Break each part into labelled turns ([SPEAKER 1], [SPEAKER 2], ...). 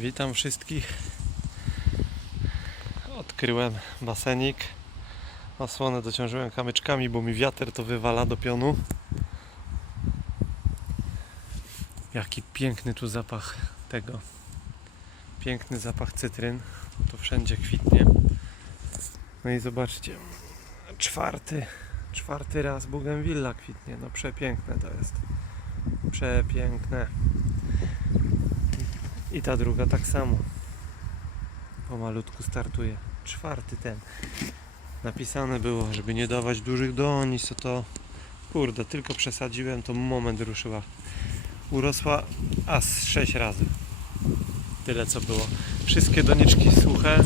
[SPEAKER 1] Witam wszystkich. Odkryłem basenik. Osłonę dociążyłem kamyczkami, bo mi wiatr to wywala do pionu. Jaki piękny tu zapach tego. Piękny zapach cytryn. Tu wszędzie kwitnie. No i zobaczcie. Czwarty, czwarty raz Bougainvillea kwitnie. No przepiękne to jest. Przepiękne. I ta druga tak samo. Pomalutku startuje. Czwarty ten. Napisane było, żeby nie dawać dużych donic, to to kurde, tylko przesadziłem, to moment ruszyła. Urosła aż 6 razy. Tyle co było. Wszystkie doniczki suche.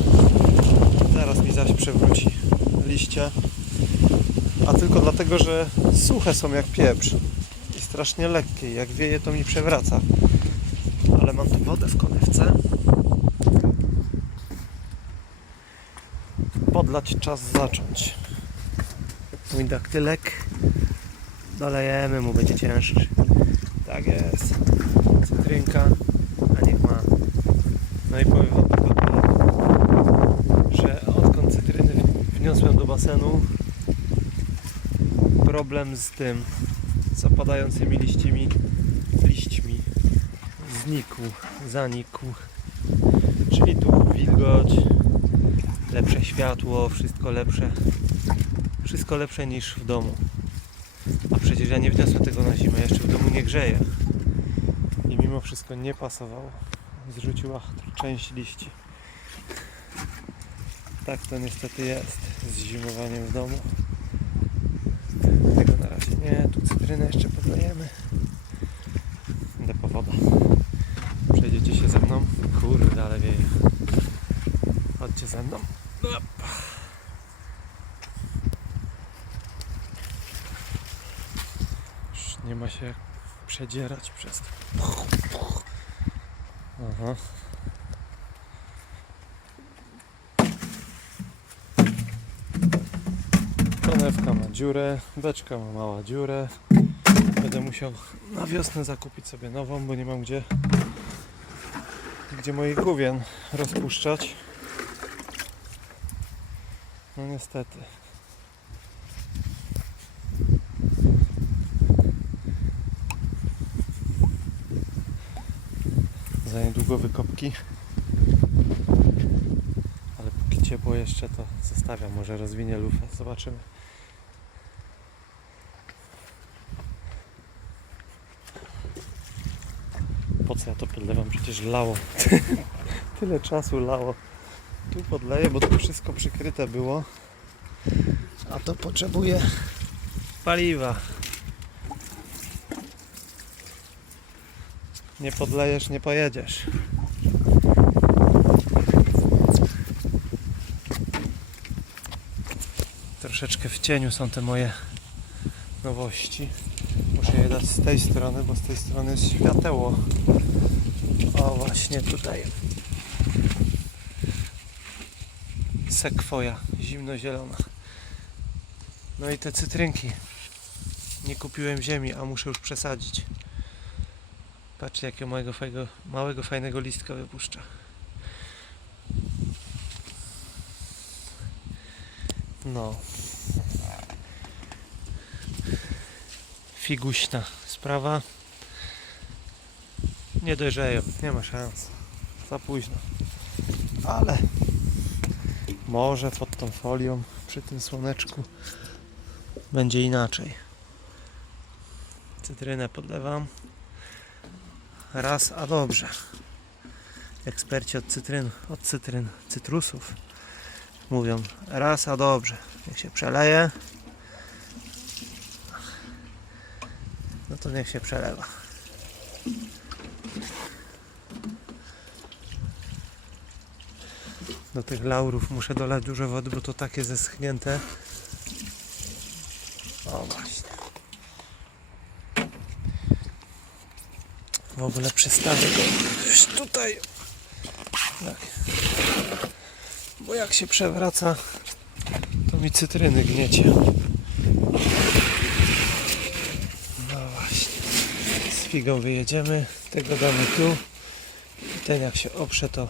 [SPEAKER 1] Zaraz mi zaś przewróci liście. A tylko dlatego, że suche są jak pieprz. I strasznie lekkie. Jak wieje to mi przewraca mam tu wodę w konewce. Podlać czas zacząć. Mój daktylek. Dolejemy mu, będzie cięższy. Tak jest. Cytrynka, a niech ma. No i powiem wam tylko że odkąd cytryny wniosłem do basenu, problem z tym zapadającymi liśćmi, liśćmi znikł, zanikł. Czyli tu wilgoć, lepsze światło, wszystko lepsze. Wszystko lepsze niż w domu. A przecież ja nie wniosłem tego na zimę, jeszcze w domu nie grzeje. I mimo wszystko nie pasowało. Zrzuciła część liści. Tak to niestety jest z zimowaniem w domu. Tego na razie nie, tu cytrynę jeszcze podlejemy. Idę po wodę. Przejdziecie się ze mną? Kurde, ale wieje. Chodźcie ze mną. Już nie ma się przedzierać przez to. Aha. Konewka ma dziurę, beczka ma mała dziurę. Będę musiał na wiosnę zakupić sobie nową, bo nie mam gdzie gdzie moich główien rozpuszczać. No niestety. Za niedługo wykopki. Ale póki ciepło jeszcze to zostawiam. Może rozwinie lufę. Zobaczymy. Co ja to podlewam? Przecież lało. Tyle czasu lało. Tu podleję, bo tu wszystko przykryte było. A to potrzebuje paliwa. Nie podlejesz, nie pojedziesz. Troszeczkę w cieniu są te moje nowości. Muszę je dać z tej strony, bo z tej strony jest świateło. O, właśnie tutaj. Sekwoja, zimnozielona. No i te cytrynki. Nie kupiłem ziemi, a muszę już przesadzić. Patrzcie, jakiego małego, fajnego, małego, fajnego listka wypuszcza. No. Figuśna sprawa. Nie dojrzeją, nie ma szans. Za późno. Ale może pod tą folią, przy tym słoneczku będzie inaczej. Cytrynę podlewam. Raz, a dobrze. Eksperci od cytryn, od cytryn, cytrusów mówią raz, a dobrze. Jak się przeleje, to niech się przelewa. Do tych laurów muszę dolać dużo wody, bo to takie zeschnięte. O właśnie. W ogóle przystawię go tutaj. Tak. Bo jak się przewraca, to mi cytryny gniecie. No właśnie. Z figą wyjedziemy, tego damy tu. ten jak się oprze to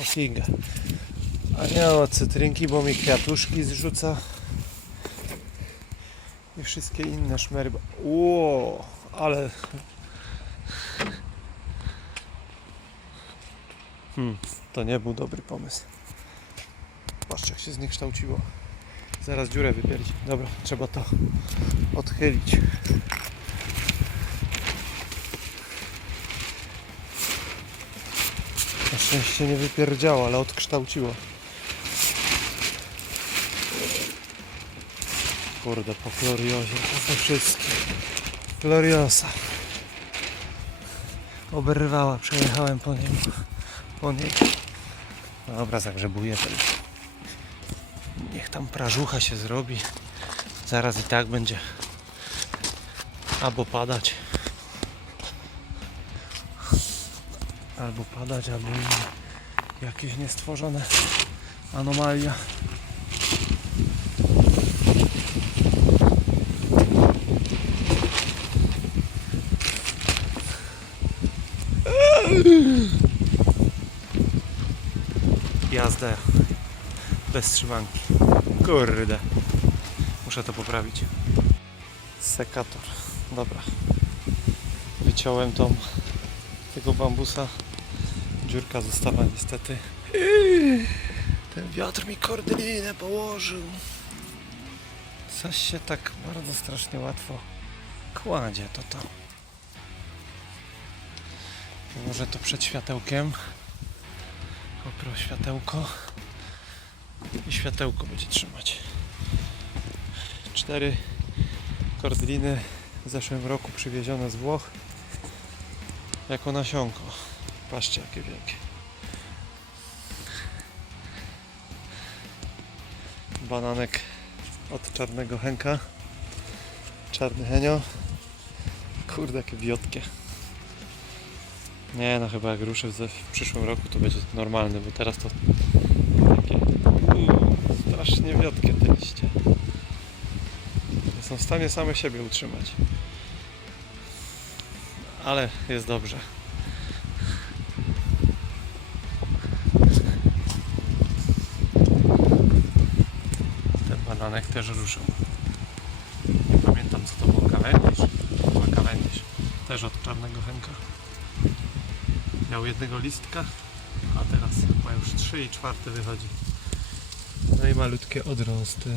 [SPEAKER 1] o figę. A nie o cytrynki, bo mi kwiatuszki zrzuca. I wszystkie inne szmery. Ło, ale... Hmm, to nie był dobry pomysł. Patrzcie jak się zniekształciło. Zaraz dziurę wypierdzi. Dobra, trzeba to odchylić. Szczęście nie wypierdziało, ale odkształciło. Kurde, po Gloriozie, to po wszystkim. Gloriosa. Oberwała, przejechałem po nim. Po niej. Dobra, zagrzebuję ten. Niech tam prażucha się zrobi. Zaraz i tak będzie albo padać. Albo padać, albo jakieś niestworzone anomalia. Jazda bez trzymanki. Kurde. Muszę to poprawić. Sekator. Dobra. Wyciąłem tą tego bambusa. Dziurka została niestety. Ten wiatr mi kordylinę położył. Coś się tak bardzo strasznie łatwo kładzie to to. Może to przed światełkiem. Opro światełko. I światełko będzie trzymać. Cztery kordyliny w zeszłym roku przywiezione z Włoch jako nasionko. Patrzcie jakie wielkie. Bananek od czarnego Henka. Czarny Henio. Kurde jakie wiotkie. Nie no chyba jak ruszę w, przyszłym roku to będzie normalny, bo teraz to takie strasznie wiotkie te liście. Nie są w stanie same siebie utrzymać. Ale jest dobrze. Też ruszył. Nie pamiętam co to było, kawędzisz? Chyba kawędzisz. Też od czarnego Henka. Miał jednego listka, a teraz ma już trzy i czwarty wychodzi. No i malutkie odrosty.